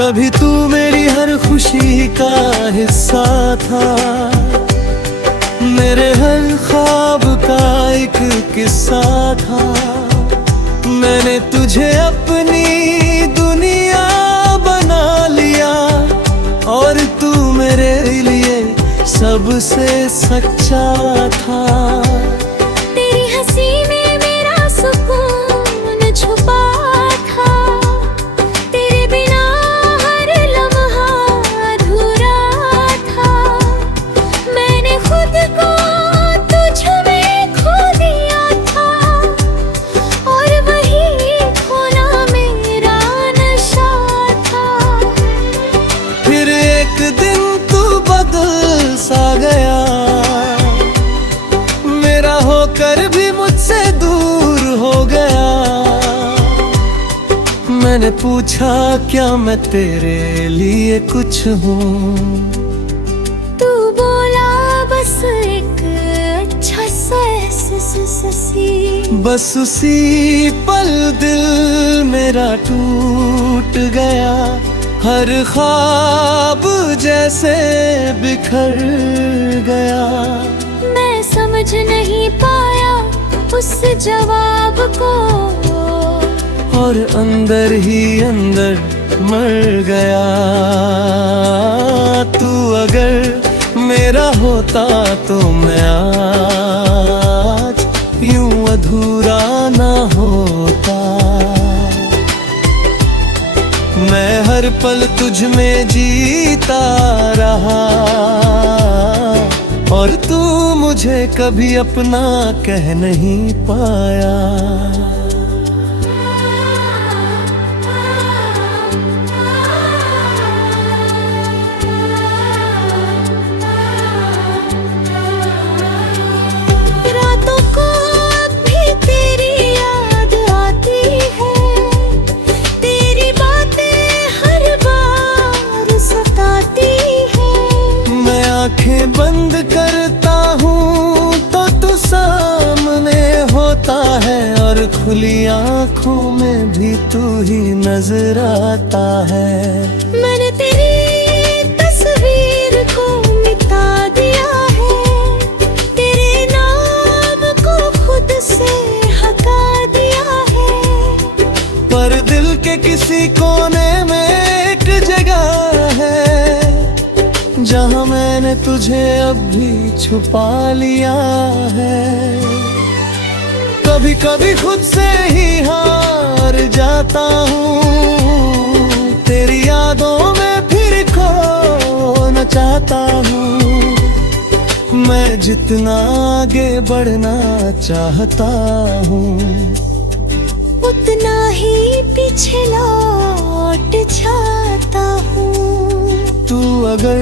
कभी तू मेरी हर खुशी का हिस्सा था, मेरे हर ख्वाब का एक किस्सा था। मैंने तुझे अपनी दुनिया बना लिया और तू मेरे लिए सबसे सच्चा था। तेरी हंसी में मेरा सुकून छुपा था, तेरे बिना हर लम्हा अधूरा था। मैंने खुद को तुझ में खो दिया था और वही खोना मेरा नशा था। फिर एक दिन तू बदल सा गया, मेरा होकर भी मुझसे दूर हो गया। मैंने पूछा क्या मैं तेरे लिए कुछ हूँ, तू बोला बस एक अच्छा सा सी। बस उसी पल दिल मेरा टूट गया। हर ख्वाब जैसे बिखर गया। मैं समझ नहीं पाया उस जवाब को और अंदर ही अंदर मर गया। तू अगर मेरा होता तो मैं आज यूं अधूरा ना होता। मैं हर पल तुझ में जीता रहा और तू मुझे कभी अपना कह नहीं पाया। रातों को अब भी तेरी याद आती है, तेरी बातें हर बार सताती है। मैं आंखें बंद करता हूँ तो तू सामने होता है और खुली आंखों में भी तू ही नजर आता है। मैंने तेरी तस्वीर को मिटा दिया है, तेरे नाम को खुद से हटा दिया है। पर दिल के किसी कोने में एक जगह है जहाँ मैंने तुझे अब भी छुपा लिया है। कभी कभी खुद से ही हार जाता हूँ, तेरी यादों में फिर खोना चाहता हूँ। मैं जितना आगे बढ़ना चाहता हूँ उतना ही पीछे लौट जाता हूँ। तू अगर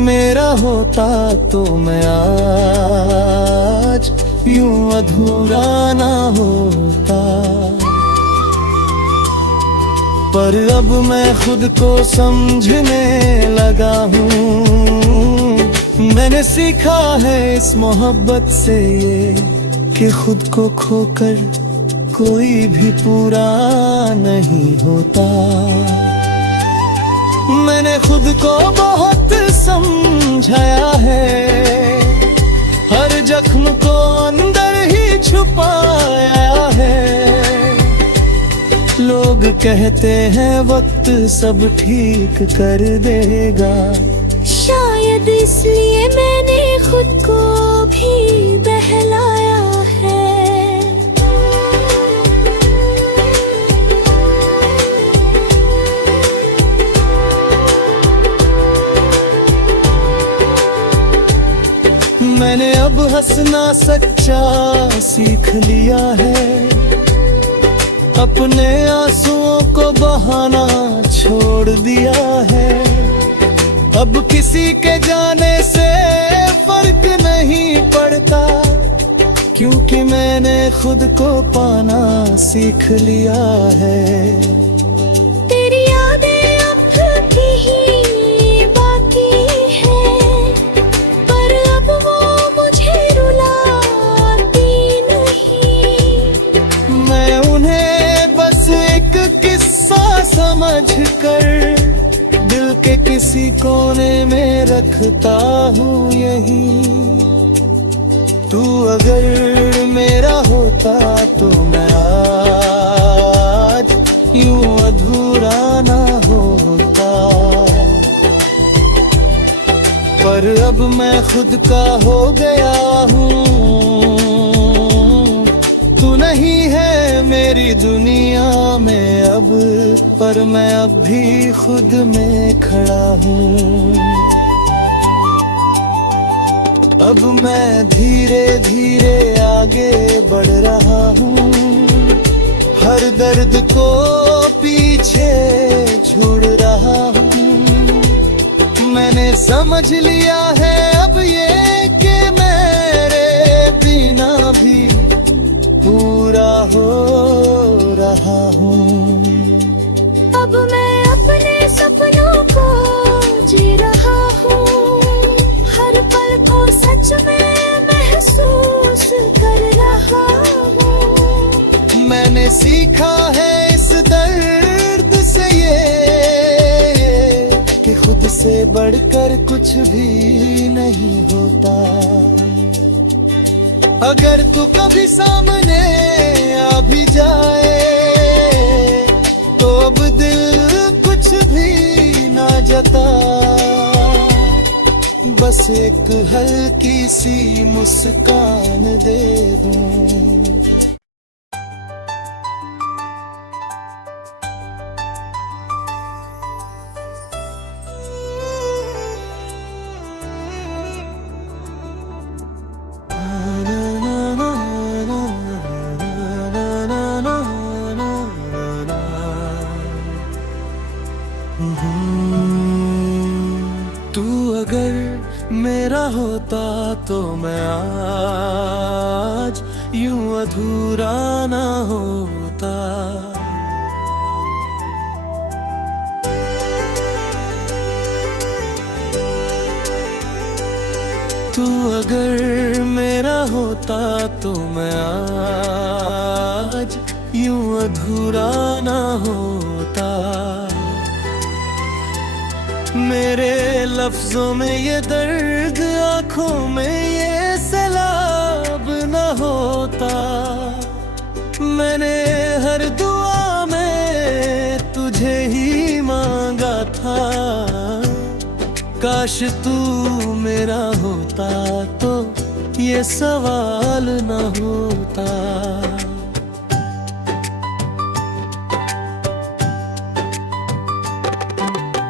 मेरा होता तो मैं आज यूं अधूरा ना होता। पर अब मैं खुद को समझने लगा हूँ। मैंने सीखा है इस मोहब्बत से ये कि खुद को खोकर कोई भी पूरा नहीं होता। मैंने खुद को बहुत समझाया है, हर जख्म को अंदर ही छुपाया है। लोग कहते हैं वक्त सब ठीक कर देगा, शायद इसलिए मैंने खुद को भी बहलाया है। मैंने अब हंसना सच्चा सीख लिया है, अपने आंसुओं को बहाना छोड़ दिया है। अब किसी के जाने से फर्क नहीं पड़ता, क्योंकि मैंने खुद को पाना सीख लिया है। तेरी यादें अब की ही बाकी है, पर अब वो मुझे रुलाती नहीं। मैं उन्हें बस एक किस्सा समझकर किसी कोने में रखता हूँ यही। तू अगर मेरा होता तो मैं आज यूं अधूरा ना होता। पर अब मैं खुद का हो गया हूँ, तू नहीं है मेरी दुनिया में अब, पर मैं अब भी खुद में खड़ा हूँ। अब मैं धीरे धीरे आगे बढ़ रहा हूँ, हर दर्द को पीछे छोड़ रहा हूँ। मैंने समझ लिया है अब ये कि मेरे बिना भी पूरा हो रहा हूँ। अब मैं अपने सपनों को जी रहा हूँ, हर पल को सच में महसूस कर रहा हूँ। मैंने सीखा है इस दर्द से ये कि खुद से बढ़कर कुछ भी नहीं होता। अगर तू कभी सामने आ भी जाए तो अब दिल कुछ भी ना जता, बस एक हल्की सी मुस्कान दे दूं। तू अगर मेरा होता तो मैं आज यूं अधूरा ना होता। तू अगर मेरा होता तो मैं आज यूं अधूरा ना होता। मेरे लफ्जों में ये दर्द, आंखों में ये सैलाब न होता। मैंने हर दुआ में तुझे ही मांगा था, काश तू मेरा होता तो ये सवाल न होता।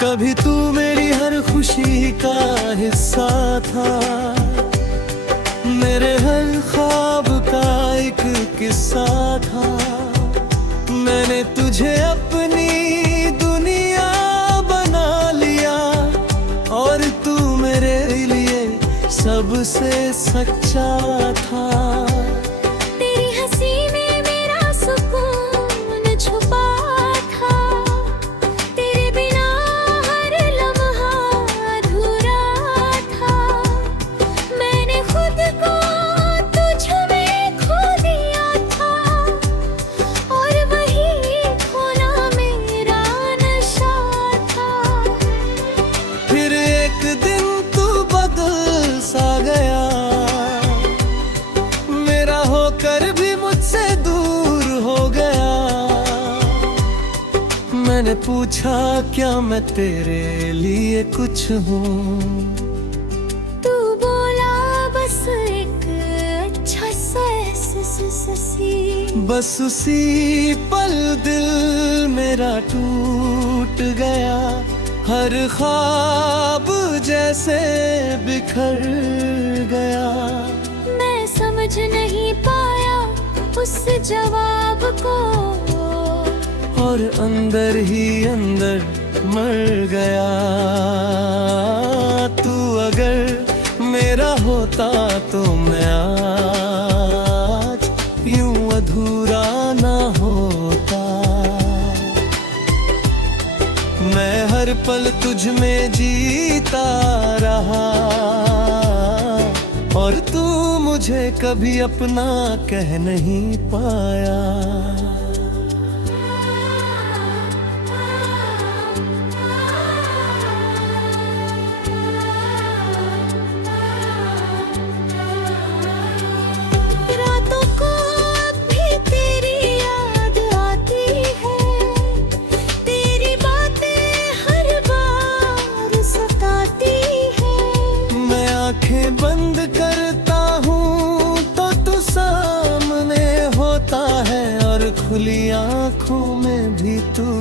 कभी तू मेरी हर खुशी का हिस्सा था, मेरे हर ख्वाब का एक किस्सा था। मैंने तुझे अपनी दुनिया बना लिया और तू मेरे लिए सबसे सच्चा था। तेरी हंसी में मेरा सुकून छुपा था, तेरे बिना हर लम्हा अधूरा था। मैंने खुद को तुझ में खो दिया था और वही खोना मेरा नशा था। फिर एक दिन तू बदल सा गया, मेरा होकर भी मुझसे दूर हो गया। मैंने पूछा क्या मैं तेरे लिए कुछ हूँ, तू बोला बस एक अच्छा सा एहसास। बस उसी पल दिल मेरा टूट गया। हर ख्वाब जैसे बिखर गया। मैं समझ नहीं पाया उस जवाब को, और अंदर ही अंदर मर गया। तू अगर मेरा होता तो मैं आज यूं अधूरा ना होता। मैं हर पल तुझ में जीता रहा और तू मुझे कभी अपना कह नहीं पाया।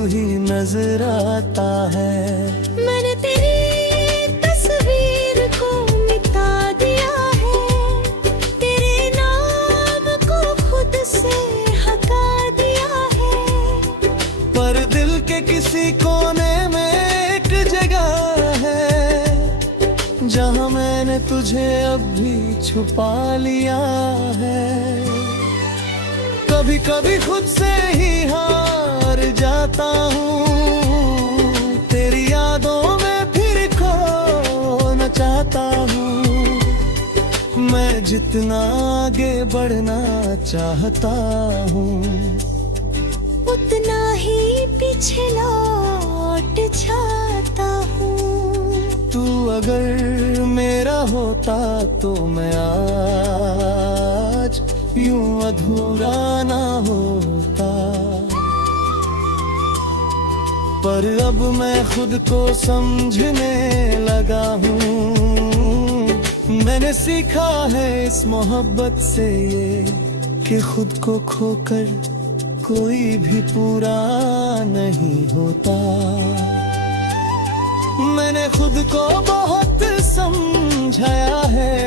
ही नजर आता है। मैंने तेरी तस्वीर को मिटा दिया है, तेरे नाम को खुद से हटा दिया है। पर दिल के किसी कोने में एक जगह है जहाँ मैंने तुझे अब भी छुपा लिया है। कभी कभी खुद से ही हार जाता हूँ, तेरी यादों में फिर खोना चाहता हूँ। मैं जितना आगे बढ़ना चाहता हूँ, उतना ही पीछे लौट जाता हूँ। तू अगर मेरा होता तो मैं आज यूं अधूरा ना होता। पर अब मैं खुद को समझने लगा हूँ। मैंने सीखा है इस मोहब्बत से ये कि खुद को खोकर कोई भी पूरा नहीं होता। मैंने खुद को बहुत समझाया है,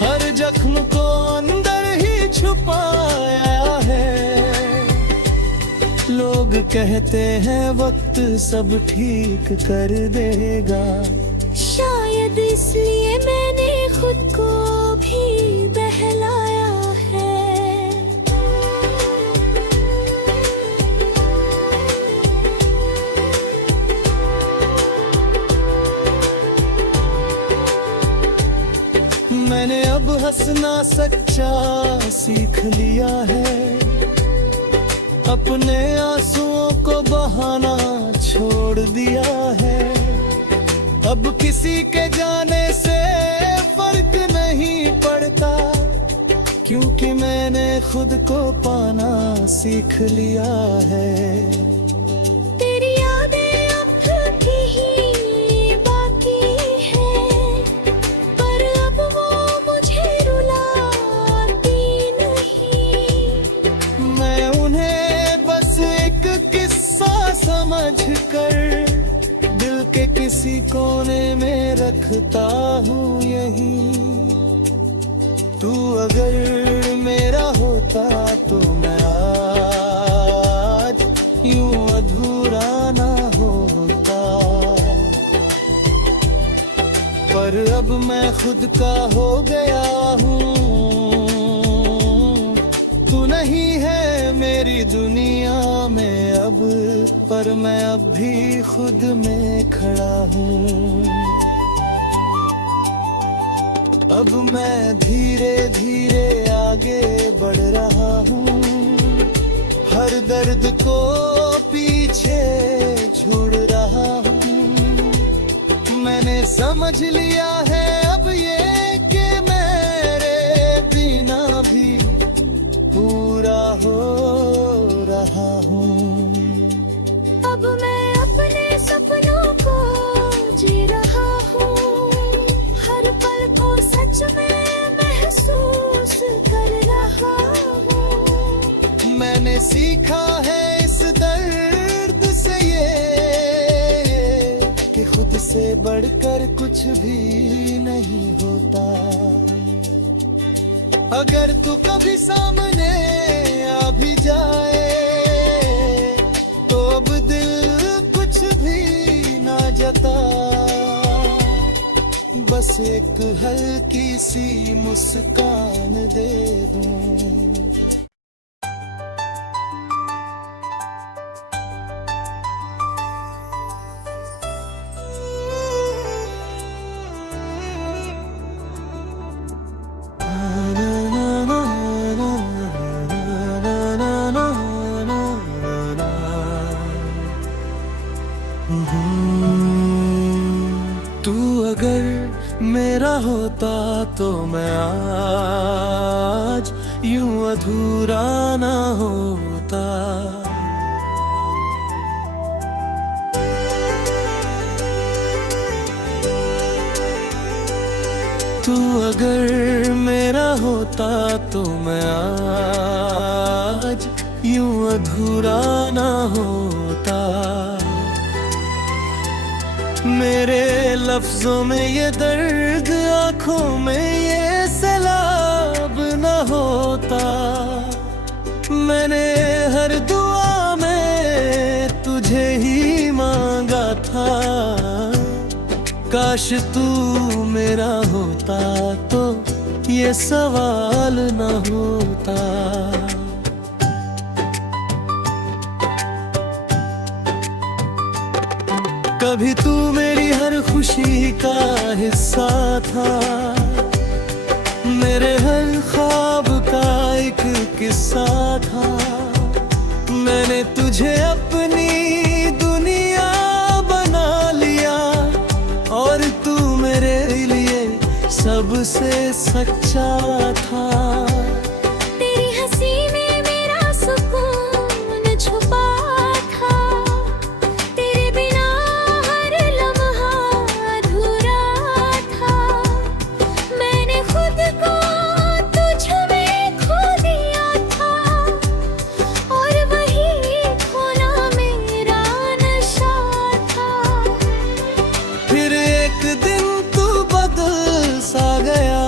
हर जख्म को अंदर ही छुपाया है। लोग कहते हैं वक्त सब ठीक कर देगा, शायद इसलिए मैंने खुद को भी बहलाया है। मैंने अब हंसना सच्चा सीख लिया है, अपने आंसुओं को बहाना छोड़ दिया है। अब किसी के जाने से फर्क नहीं पड़ता, क्योंकि मैंने खुद को पाना सीख लिया है। तेरी यादें अब की ही बाकी है, पर अब वो मुझे रुलाती नहीं। मैं उन्हें बस एक किस्सा समझकर दिल के किसी कोने में रखता हूँ यही। तू अगर मेरा होता तो मैं आज यूं अधूरा ना होता। पर अब मैं खुद का हो गया हूँ, तू नहीं है मेरी दुनिया में अब, पर मैं अब भी खुद में खड़ा हूँ। अब मैं धीरे धीरे आगे बढ़ रहा हूँ, हर दर्द को पीछे छोड़ रहा हूँ। मैंने समझ लिया है अब ये कि मेरे बिना भी पूरा हो रहा हूँ। अब मैं अपने सपनों को जी रहा हूँ, हर पल को सच में महसूस कर रहा हूँ। मैंने सीखा है इस दर्द से ये कि खुद से बढ़कर कुछ भी नहीं होता। अगर तू कभी सामने आ भी जाए तो अब दिल कुछ भी ना जता, बस एक हल्की सी मुस्कान दे दूं। तू अगर मेरा होता तो मैं आज यूं अधूरा ना होता। तू अगर मेरा होता तो मैं आज यूं अधूरा अधूरा ना होता। मेरे लफ्जों में ये दर्द, आंखों में ये सैलाब न होता। मैंने हर दुआ में तुझे ही मांगा था। काश तू मेरा होता तो ये सवाल न होता। कभी तू मेरी हर खुशी का हिस्सा था। मेरे हर ख्वाब का एक किस्सा था। मैंने तुझे अपनी दुनिया बना लिया और तू मेरे लिए सबसे सच्चा था। तेरी हंसी में मेरा सुकून छुपा था। तेरे बिना हर लम्हा अधूरा था। मैंने खुद को तुझ में खो दिया था और वही खोना मेरा नशा था। फिर एक दिन तू बदल सा गया।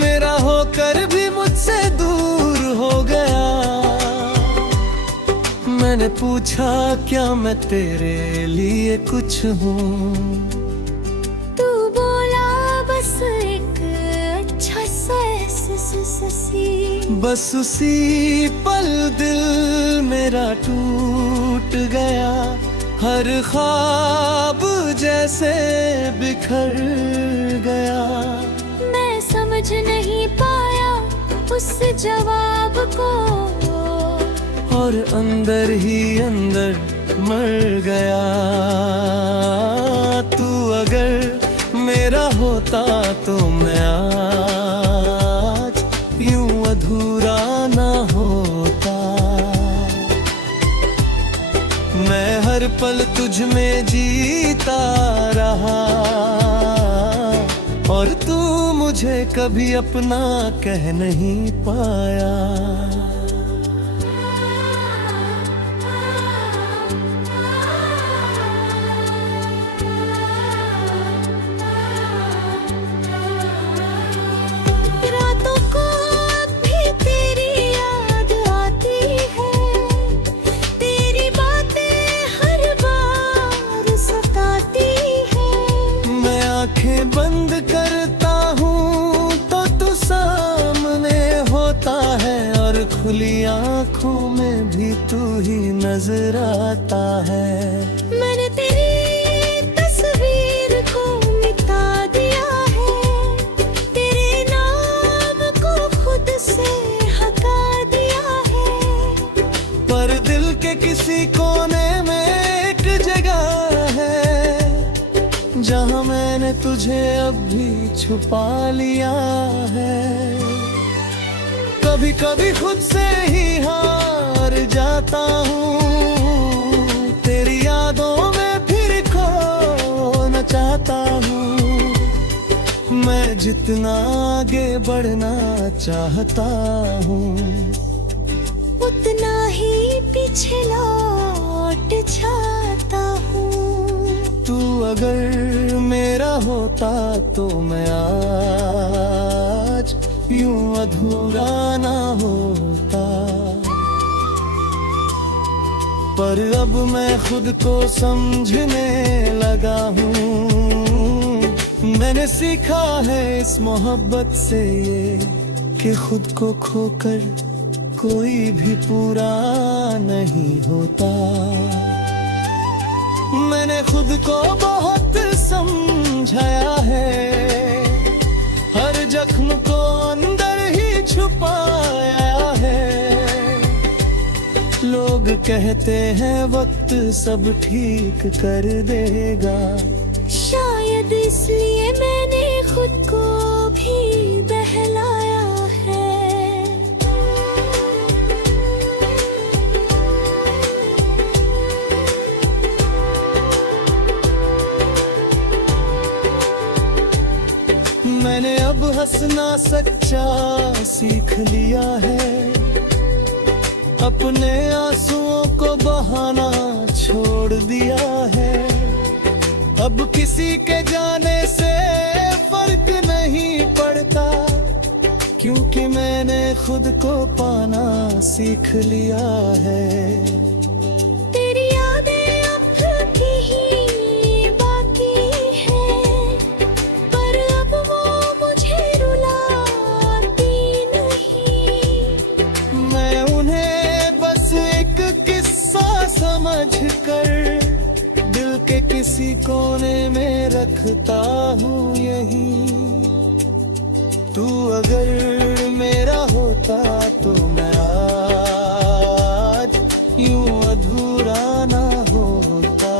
मेरा होकर भी मुझसे दूर हो गया। मैंने पूछा क्या मैं तेरे लिए कुछ हूँ। तू बोला बस एक अच्छा सा सी। बस उसी पल दिल मेरा टूट गया। हर ख्वाब जैसे बिखर गया। मैं समझ नहीं पाया उस जवाब को और अंदर ही अंदर मर गया। तू अगर मेरा होता तो मैं आज यूं अधूरा ना होता। मैं हर पल तुझ में जीता रहा और तू मुझे कभी अपना कह नहीं पाया। रातों को अब भी तेरी याद आती है। तेरी बातें हर बार सताती है। मैं आंखें बंद करता हूँ तो तू सामने होता है और खुली आंखों में भी तू ही नजर आता है। मैंने तेरी तस्वीर को मिटा दिया है। तेरे नाम को खुद से हटा दिया है। पर दिल के किसी कोने में एक जगह है जहाँ मैंने तुझे अब भी छुपा लिया है। कभी कभी खुद से ही हार जाता हूँ। तेरी यादों में फिर खोना चाहता हूँ। मैं जितना आगे बढ़ना चाहता हूँ उतना ही पीछे लौट जाता हूँ। तू अगर मेरा होता तो मैं आज यूं अधूरा ना होता। पर अब मैं खुद को समझने लगा हूँ। मैंने सीखा है इस मोहब्बत से ये कि खुद को खोकर कोई भी पूरा नहीं होता। मैंने खुद को बहुत समझाया है। हर जख्म को अंदर ही छुपाया है। लोग कहते हैं वक्त सब ठीक कर देगा। शायद इसलिए मैंने खुद को भी बहलाया है। मैंने अब हंसना सच्चा सीख लिया है। अपने आंसुओं को बहाना छोड़ दिया है। अब किसी के जाने से फर्क नहीं पड़ता, क्योंकि मैंने खुद को पाना सीख लिया है। तेरी यादें अब की ही बाकी है, पर अब वो मुझे रुलाती नहीं। मैं उन्हें बस एक किस्सा समझकर दिल के किसी कोने में रखता हूँ यही। तू अगर मेरा होता तो मैं आज यूं अधूरा ना होता,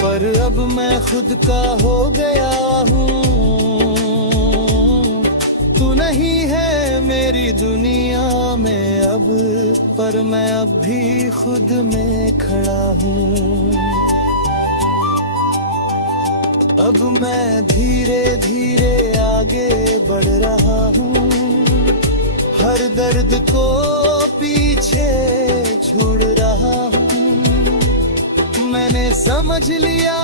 पर अब मैं खुद का हो गया हूँ। तू नहीं है मेरी दुनिया में अब, पर मैं अब भी खुद में खड़ा हूँ। अब मैं धीरे धीरे आगे बढ़ रहा हूँ, हर दर्द को पीछे छोड़ रहा हूँ। मैंने समझ लिया